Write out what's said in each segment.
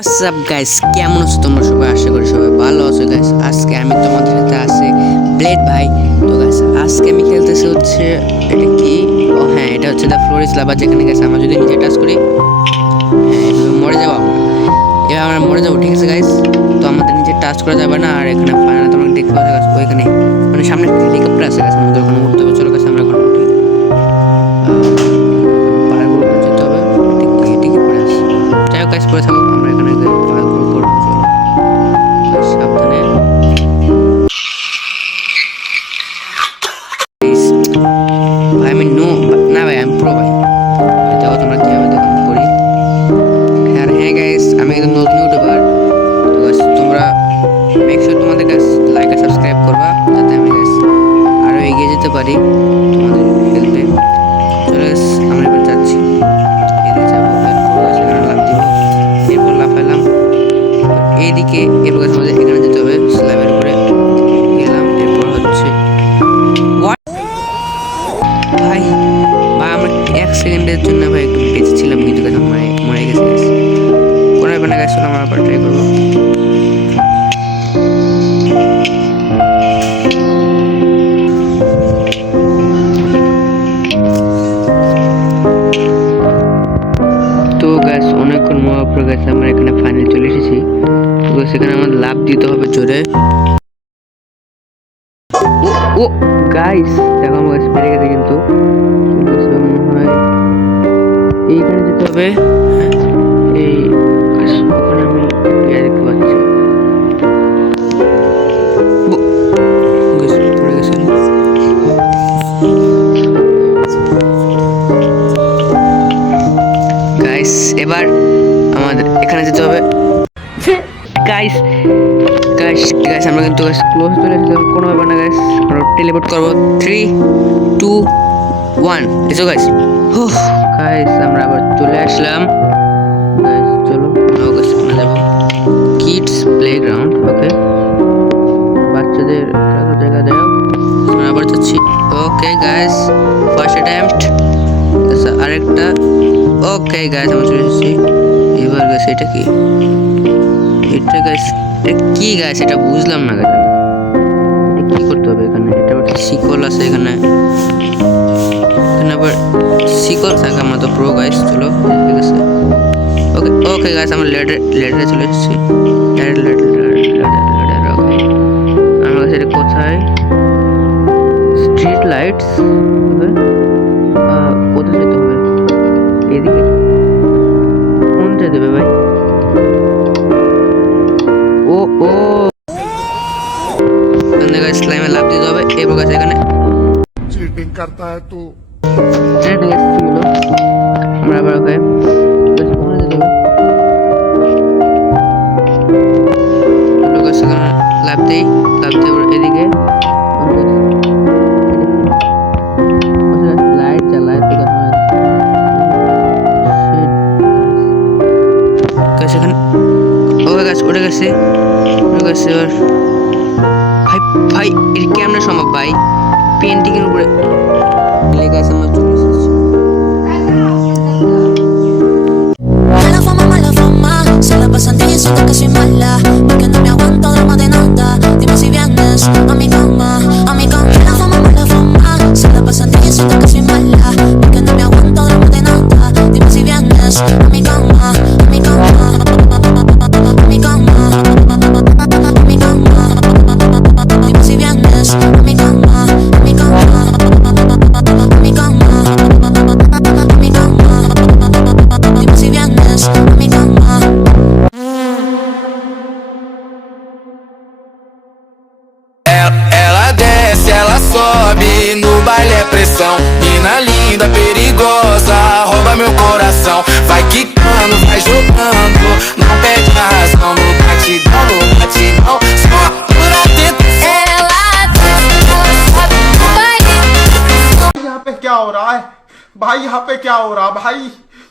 WhatsApp guys, কেমন আছো তোমরা সবাই? আশা করি সবাই ভালো আছো গাইস। আজকে আমি তোমাদের সাথে আছি ব্লেড ভাই। তো গাইস আজকে আমি খেলতেছি হচ্ছে এটা কি, ও হ্যাঁ, এটা হচ্ছে দ্য ফ্লোর ইজ লাভা, যেখানে গাইস আমরা যদি নিচে টাচ করি হ্যাঁ মরে যাবো আমরা। এবার আমরা মরে যাবো, ঠিক আছে গাইস। তো আমাদের নিচে টাচ করা যাবে না। আর এখানে ফাইনাল তোমরা দেখতে পাচ্ছ গাইস, ওইখানে মানে সামনে হেলিকপ্টার আছে গাইস, আমাদের ওখানে উঠতে হবে। চলো গাইস আমরা ওখানে উঠি। পাহাড় করতে যেতে হবে, টিকি পড়ে আসে। যাই হোক গাইস, পড়ে থাকো, আমরা এখানে পাহাড় করবো। চলো গাইস সাবধানে। ভাই আমি না ভাই, আমি প্রো ভাই। দেখো তোমরা কিভাবে দেখো করি। আর হ্যাঁ গাইস, আমি একদম নতুন ইউটিউবার। তো গাইস তোমরা মেক শিওর তোমাদের গাইস লাইক আর সাবস্ক্রাইব করবা, যাতে আমি গাইস আরো এগিয়ে যেতে পারি তোমাদের হেল্পে। চলো গাইস আমরা এবার যাচ্ছি, এদিকে যাবো, এরপর গাইস এখানে লাফ দিব, এরপর লাফাইলাম এইদিকে। এরপর গাইস আমাদের এখানে যেতে হবে, স্ল্যাবের উপরে গেলাম। এরপর হচ্ছে ভাই ভাই আমরা 1 সেকেন্ডের জন্য ভাই একটু বেঁচেছিলাম, কিন্তু গাছ মরে গেছে গাছ। কোনো ব্যাপার না গাছ, চলো আমরা আবার ট্রাই করবো। তো গাছ অনেকক্ষণ মরার পর গাছ আমরা এখানে ফাইনাল চলে এসেছি। তো গাছ এখানে আমাদের লাভ দিতে হবে জোরে। ও গাইস দেখো আমার গাছ পেরে গেছে, কিন্তু মনে হয় এইখানে যেতে হবে। হ্যাঁ এই ওখানে আমি দেখতে পাচ্ছি পড়ে গেছে। গাইস এবার আমাদের এখানে যেতে হবে। গাইস গাইস গাইস আমরা কিন্তু গাইস ক্লোজ চলে এসেছিলাম, কোনো ব্যাপার না গাইস। আমরা টেলিপোর্ট করবো 3 2 1, এসো গাইস। গাইস আমরা আবার চলে আসলাম গাইস। চলো আমরা গাইস এখানে যাবো, কিডস প্লেগ্রাউন্ড। ওকে বাচ্চাদের জায়গা দেওয়া, আমরা আবার যাচ্ছি। ওকে গাইস ফার্স্ট অ্যাটেম্পট, আরেকটা। ওকে গাইস আমরা চলে এসেছি। এবার গাইস এটা কি, এটা গাইস এটা কি গাইস, এটা বুঝলাম না গাইস। এটা কি করতে হবে এখানে? এটা আবার শিকল আছে এখানে, এখানে আবার শিকল থাকে। আমরা তো প্রো গাইস, চলো ঠিক আছে। ওকে ওকে গাইস আমরা লেডারে চলে এসেছি। লেডার ওকে আমরা গাইস এটা কোথায়? Street lights. ওকে কোথায় যেতে হবে? এদিকে কোন যেতে হবে ভাই? ও ও এখানে গাইস স্লাইমে লাভ দিতে হবে। এরপর গাইস এখানে चीटिंग करता है तू। ঠিক আছে কি হলো? আমরা আবার ওকে গাইস কোনে যেতে হবে? চলো গাইস এখানে লাভ দেই, লাভ দিয়ে এদিকে লাইট জ্বালায়। তো গাইস এখানে ওকে গাইস উঠে গেছে, উঠে গেছে। এবার ভাই ভাই এটা কেমনে সম্ভব ভাই? পেন্টিং এর উপরে লেখা আছে আমরা চলে এসেছি। Mala fama, se la pasan diciendo que soy mala, porque no me aguanto drama de nada. Dime si vienes a mi cama, a mi cama. Mala fama, se la pasan diciendo que soy mala, porque no me aguanto drama de nada. Dime si vienes a mi cama, a mi cama, a mi cama, a mi cama. Dime si vienes a mi cama, a mi cama, a mi cama, a mi cama. Dime si vienes a mi cama. Ela desce, ela sobe, no baile é pressão. Mina linda, perigosa, rouba meu coração. Vai quicando, vai jogando, não perde a razão. No batidão, só pura tentação. Ela desce, ela sobe no baile. यहाँ पे क्या हो रहा है भाई? यहाँ पे क्या हो रहा भाई?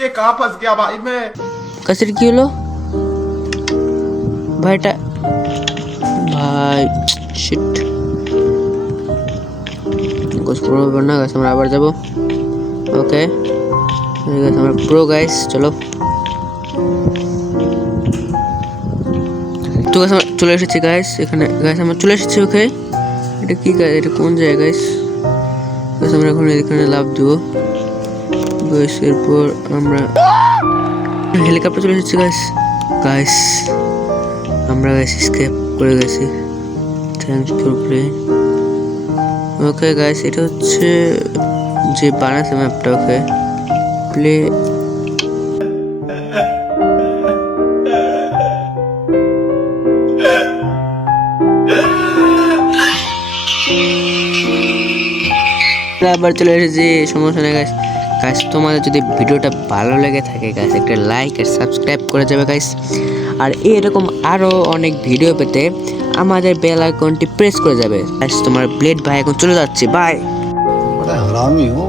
ये कहाँ फंस गया भाई मैं? কাছের কি হলো ভাইটা? ভাই শিট कुछ প্রবলেম না গাইস, আমরা আবার যাব। ওকে গাইস আমরা প্রো গাইস, চলো তো গাছ আমরা চলে এসেছি গাইস, এখানে গাইস আমরা চলে এসেছি। ওকে, এটা কি গাইস, এটা কোন জায়গা গাইস? গাইস আমরা এখন এখানে লাভ দিব গাইস। এরপর আমরা হেলিকপ্টার চলে এসেছি গাইস। গাইস আমরা গাইস স্কেপ করে গেছি, thanks for play. Okay guys, এটা হচ্ছে যে বানাচ্ছে ম্যাপটা। ওকে প্লে। আবার চলে এসেছি, সমস্যা নেই গাইস। গাইস তোমাদের যদি ভিডিওটা ভালো লেগে থাকে গাইস একটা লাইক আর সাবস্ক্রাইব করে যাবে গাইস। আর এরকম আরও অনেক ভিডিও পেতে আমাদের বেল আইকনটি প্রেস করে যাবে গাইস। তোমার ব্লেড ভাই এখন চলে যাচ্ছে, বাই। बड़ा हरामी हो।